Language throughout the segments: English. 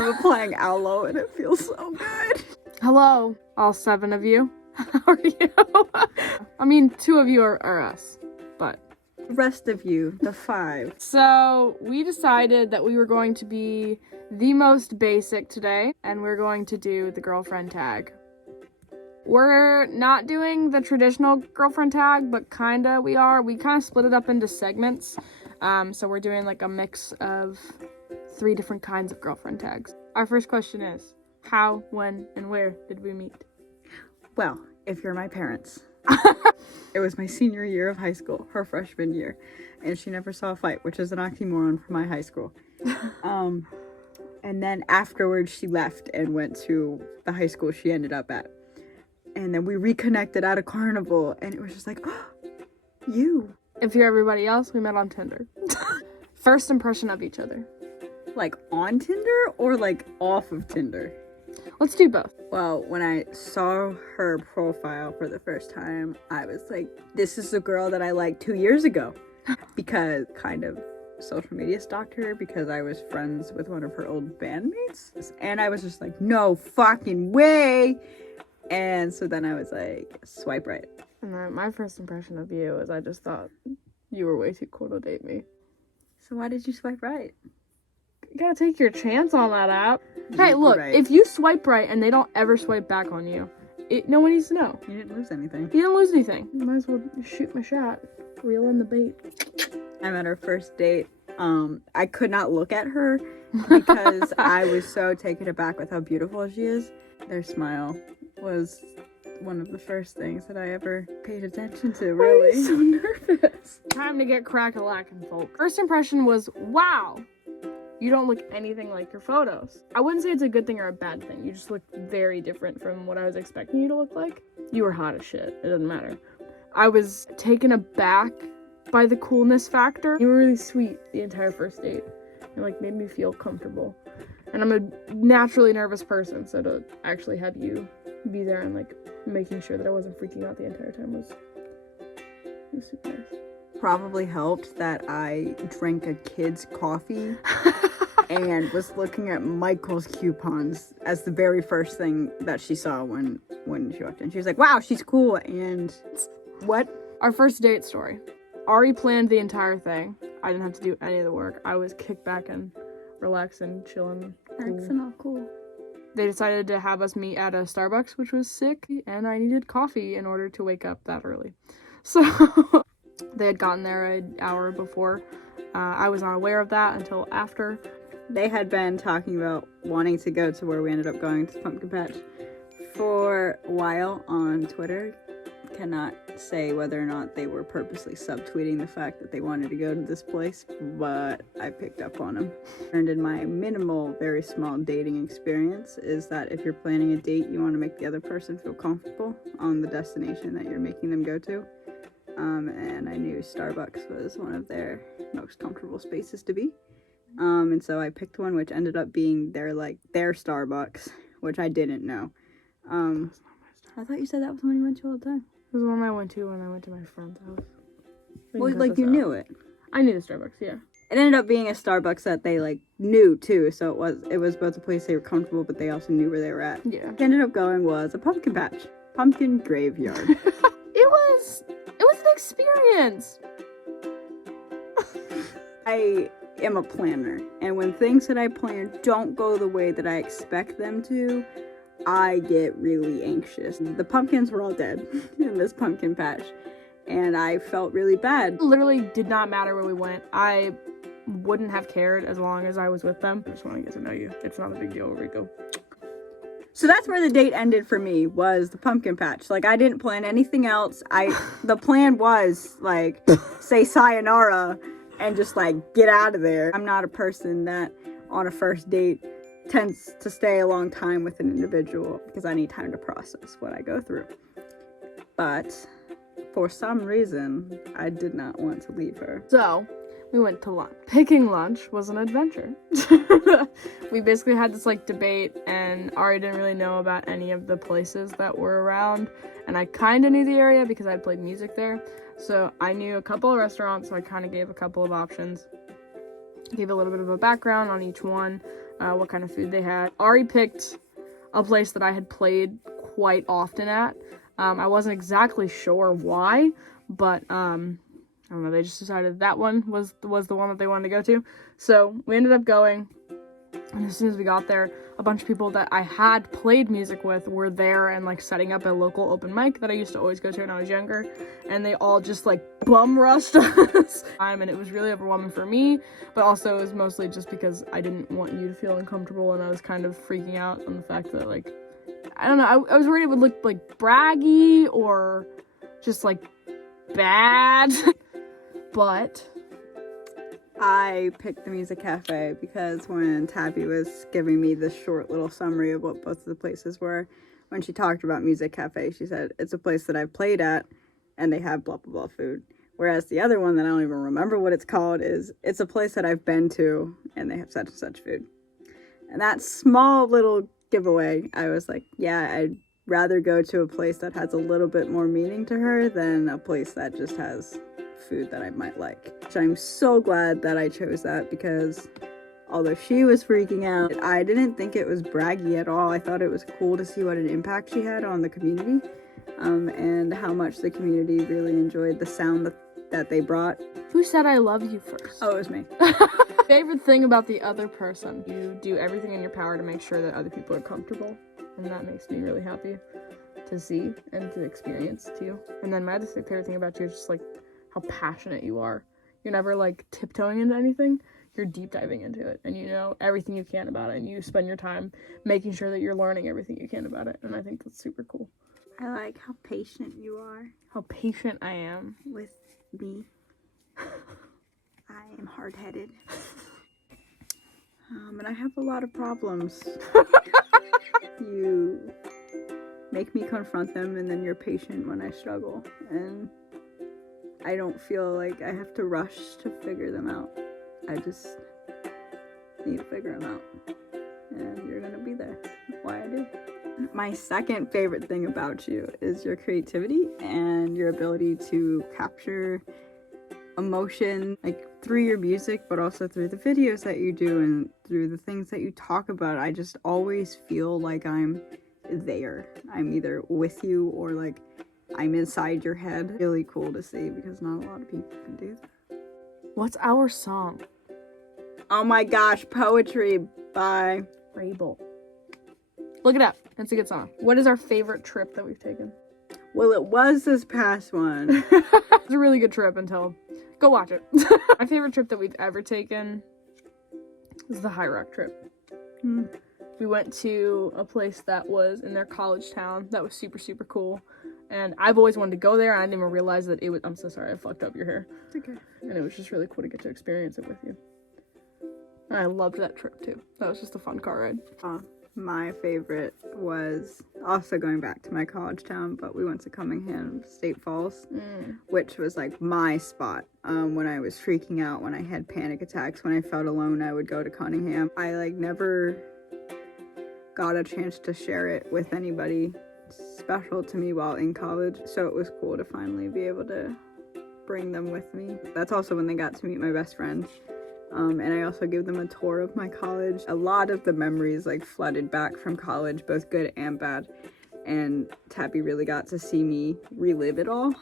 I'm applying aloe and it feels so good. Hello, all 7 of you. How are you? I mean, 2 of you are us, but... The rest of you, the 5. So, we decided that we were going to be the most basic today, and we're going to do the girlfriend tag. We're not doing the traditional girlfriend tag, but kinda we are. We kind of split it up into segments. So we're doing like a mix of 3 different kinds of girlfriend tags. Our first question is, how, when, and where did we meet? Well, if you're my parents. It was my senior year of high school, her freshman year, and she never saw a fight, which is an oxymoron for my high school. And then afterwards she left and went to the high school she ended up at. And then we reconnected at a carnival, and it was just like, oh, you. If you're everybody else, we met on Tinder. First impression of each other. Like on Tinder or like off of Tinder? Let's do both. Well, when I saw her profile for the first time, I was like, this is the girl that I liked 2 years ago. Because kind of social media stalked her because I was friends with one of her old bandmates. And I was just like, no fucking way. And so then I was like, swipe right. And then my first impression of you is I just thought you were way too cool to date me. So why did you swipe right? You gotta take your chance on that app. Hey, look, right. If you swipe right and they don't ever swipe back on you, no one needs to know. You didn't lose anything. You didn't lose anything. You might as well shoot my shot. Reel in the bait. I'm at our first date. I could not look at her because I was so taken aback with how beautiful she is. Their smile was one of the first things that I ever paid attention to, really. I'm so nervous. Time to get crack-a-lackin', folk. First impression was, wow, you don't look anything like your photos. I wouldn't say it's a good thing or a bad thing. You just look very different from what I was expecting you to look like. You were hot as shit. It doesn't matter. I was taken aback by the coolness factor. You were really sweet the entire first date. It like made me feel comfortable. And I'm a naturally nervous person, so to actually have you be there and like making sure that I wasn't freaking out the entire time was super nice. Probably helped that I drank a kid's coffee and was looking at Michael's coupons as the very first thing that she saw when she walked in. She was like, wow, she's cool. And what? Our first date story. Ari planned the entire thing. I didn't have to do any of the work. I was kicked back and relaxed and chilling. That's not cool. They decided to have us meet at a Starbucks, which was sick, and I needed coffee in order to wake up that early. So they had gotten there an hour before. I was not aware of that until after. They had been talking about wanting to go to where we ended up going, to Pumpkin Patch, for a while on Twitter. Cannot say whether or not they were purposely subtweeting the fact that they wanted to go to this place, but I picked up on them. And in my minimal, very small dating experience is that if you're planning a date, you want to make the other person feel comfortable on the destination that you're making them go to. And I knew Starbucks was one of their most comfortable spaces to be. And so I picked one which ended up being their Starbucks, which I didn't know. I thought you said that was the one you went to all the time. It was the one I went to when I went to my friend's house. Well, like, you knew it. I knew the Starbucks, yeah. It ended up being a Starbucks that they, like, knew, too. So it was both a place they were comfortable, but they also knew where they were at. Yeah. What ended up going was a pumpkin patch. Pumpkin graveyard. It was an experience. I am a planner. And when things that I plan don't go the way that I expect them to, I get really anxious. The pumpkins were all dead in this pumpkin patch, and I felt really bad. It literally did not matter where we went. I wouldn't have cared as long as I was with them. I just want to get to know you. It's not a big deal where we go. So that's where the date ended for me, was the pumpkin patch. Like, I didn't plan anything else. The plan was, like, say sayonara and just, like, get out of there. I'm not a person that, on a first date, tends to stay a long time with an individual because I need time to process what I go through. But for some reason, I did not want to leave her. So we went to lunch. Picking lunch was an adventure. We basically had this like debate, and Ari didn't really know about any of the places that were around, and I kind of knew the area because I played music there. So I knew a couple of restaurants, so I kind of gave a couple of options. Gave a little bit of a background on each one, what kind of food they had. Ari picked a place that I had played quite often at. I wasn't exactly sure why, but I don't know, they just decided that one was the one that they wanted to go to. So we ended up going, and as soon as we got there, a bunch of people that I had played music with were there and like setting up a local open mic that I used to always go to when I was younger, and they all just like bum rushed us. And it was really overwhelming for me, but also it was mostly just because I didn't want you to feel uncomfortable, and I was kind of freaking out on the fact that, like, I don't know, I was worried it would look like braggy or just like bad. But I picked the Music Cafe because when Tabi was giving me this short little summary of what both of the places were, when she talked about Music Cafe, she said, it's a place that I've played at and they have blah, blah, blah food. Whereas the other one that I don't even remember what it's called is, it's a place that I've been to and they have such and such food. And that small little giveaway, I was like, yeah, I'd rather go to a place that has a little bit more meaning to her than a place that just has food that I might like. So I'm so glad that I chose that, because although she was freaking out, I didn't think it was braggy at all. I thought it was cool to see what an impact she had on the community, and how much the community really enjoyed the sound that they brought. who said I love you first? Oh, it was me. Favorite thing about the other person, you do everything in your power to make sure that other people are comfortable, and that makes me really happy to see and to experience too. And then my other favorite thing about you is just like how passionate you are. You're never like tiptoeing into anything. You're deep diving into it, and you know everything you can about it, and you spend your time making sure that you're learning everything you can about it, and I think that's super cool. I like how patient you are How patient I am. with me. I am hard-headed. And I have a lot of problems. You make me confront them, and then you're patient when I struggle, and I don't feel like I have to rush to figure them out. I just need to figure them out, and you're gonna be there. That's why I do. My second favorite thing about you is your creativity and your ability to capture emotion, like through your music, but also through the videos that you do and through the things that you talk about. I just always feel like I'm there. I'm either with you or like I'm inside your head. Really cool to see, because not a lot of people can do that. What's our song? Oh my gosh, Poetry by Rabel. Look it up. It's a good song. What is our favorite trip that we've taken? Well, it was this past one. It's a really good trip until... Go watch it. My favorite trip that we've ever taken is the High Rock trip. We went to a place that was in their college town that was super, super cool. And I've always wanted to go there, and I didn't even realize that it was... I'm so sorry, I fucked up your hair. It's okay. And it was just really cool to get to experience it with you. And I loved that trip, too. That was just a fun car ride. My favorite was also going back to my college town, but we went to Cummingham State Falls, which was like my spot. When I was freaking out, when I had panic attacks, when I felt alone, I would go to Cunningham. I like never got a chance to share it with anybody special to me while in college, so it was cool to finally be able to bring them with me. That's also when they got to meet my best friend. And I also gave them a tour of my college. A lot of the memories like flooded back from college, both good and bad. And Tabi really got to see me relive it all.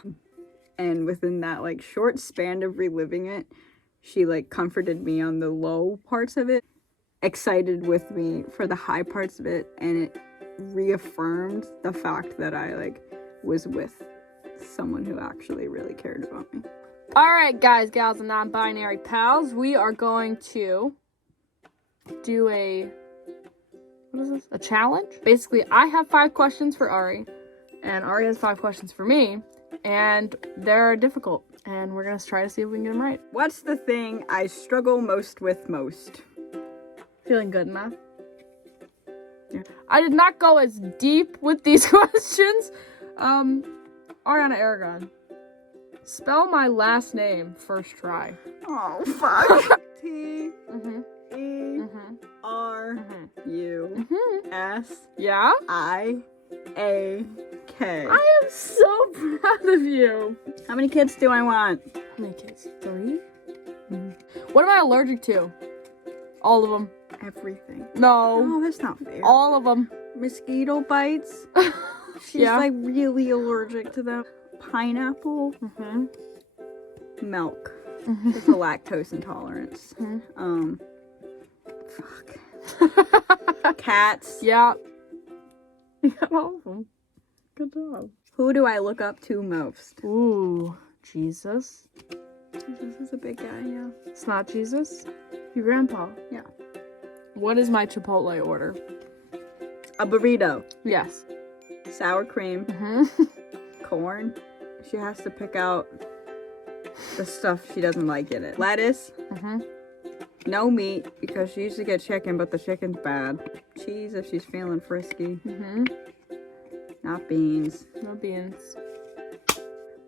And within that like short span of reliving it, she like comforted me on the low parts of it, excited with me for the high parts of it, and it reaffirmed the fact that I like was with someone who actually really cared about me. Alright, guys, gals, and non-binary pals, we are going to do a challenge? Basically, I have 5 questions for Ari, and Ari has 5 questions for me, and they're difficult, and we're gonna try to see if we can get them right. What's the thing I struggle most with most? Feeling good enough? Yeah. I did not go as deep with these questions. Ariana Aragon. Spell my last name first try. Oh, fuck. T E R U S Yeah? I A K. I am so proud of you. How many kids do I want? How many kids? 3? What am I allergic to? All of them. Everything. No. Oh, that's not fair. All of them. Mosquito bites. She's Yeah. like really allergic to them. Pineapple. Mm-hmm. Milk. Mm-hmm. Just a lactose intolerance. Mm-hmm. Fuck. Cats. Yeah. You got all of them. Good job. Who do I look up to most? Ooh, Jesus. Jesus is a big guy, yeah. It's not Jesus. Your grandpa. Yeah. What is my Chipotle order? A burrito. Yes. Sour cream. Mm-hmm. Corn. She has to pick out the stuff she doesn't like in it. Lettuce. Mm-hmm. No meat, because she used to get chicken, but the chicken's bad. Cheese if she's feeling frisky. Mm-hmm. Not beans. No beans.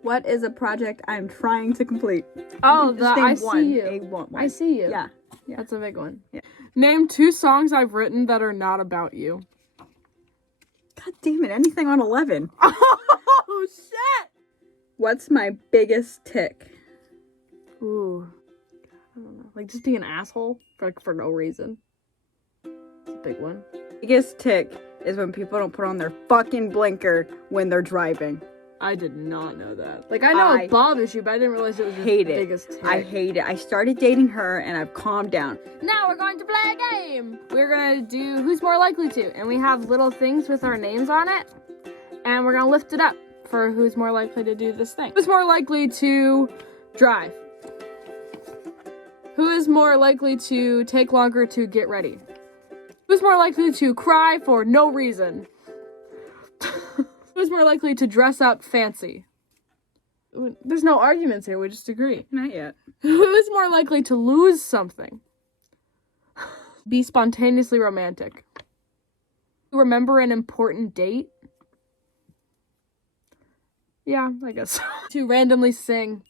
What is a project I'm trying to complete? Oh, Just name I one. see you. A one. I see you. Yeah. That's a big one. Yeah. Name 2 songs I've written that are not about you. God damn it, anything on 11. Oh, shit! What's my biggest tick? Ooh. I don't know. Like, just being an asshole for no reason. It's a big one. Biggest tick is when people don't put on their fucking blinker when they're driving. I did not know that. Like, I know it bothers you, but I didn't realize it was your biggest tick. I hate it. I started dating her and I've calmed down. Now we're going to play a game. We're going to do Who's More Likely To. And we have little things with our names on it. And we're going to lift it up for who's more likely to do this thing. Who's more likely to drive? Who is more likely to take longer to get ready? Who's more likely to cry for no reason? Who's more likely to dress up fancy? There's no arguments here, we just agree. Not yet. Who's more likely to lose something? Be spontaneously romantic. Remember an important date? Yeah, I guess so. To randomly sing.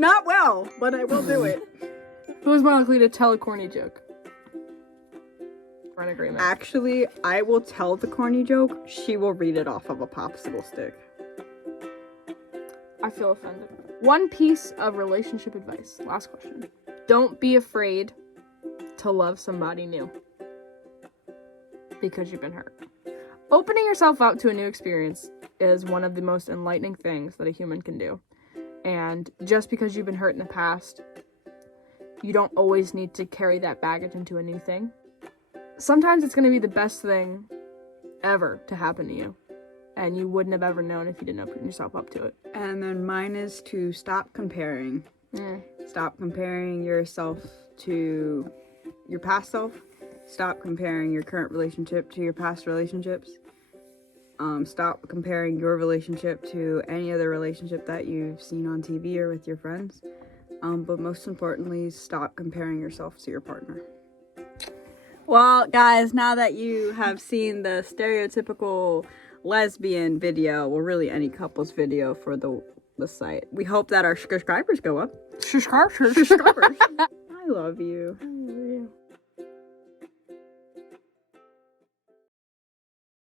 Not well, but I will do it. Who is more likely to tell a corny joke? We're in agreement. Actually, I will tell the corny joke. She will read it off of a popsicle stick. I feel offended. One piece of relationship advice. Last question. Don't be afraid to love somebody new. Because you've been hurt. Opening yourself up to a new experience is one of the most enlightening things that a human can do. And just because you've been hurt in the past, you don't always need to carry that baggage into a new thing. Sometimes it's going to be the best thing ever to happen to you. And you wouldn't have ever known if you didn't open yourself up to it. And then mine is to stop comparing. Stop comparing yourself to your past self. Stop comparing your current relationship to your past relationships. Stop comparing your relationship to any other relationship that you've seen on TV or with your friends. But most importantly, stop comparing yourself to your partner. Well, guys, now that you have seen the stereotypical lesbian video, well, really any couple's video for the site, we hope that our subscribers go up. Subscribers. I love you.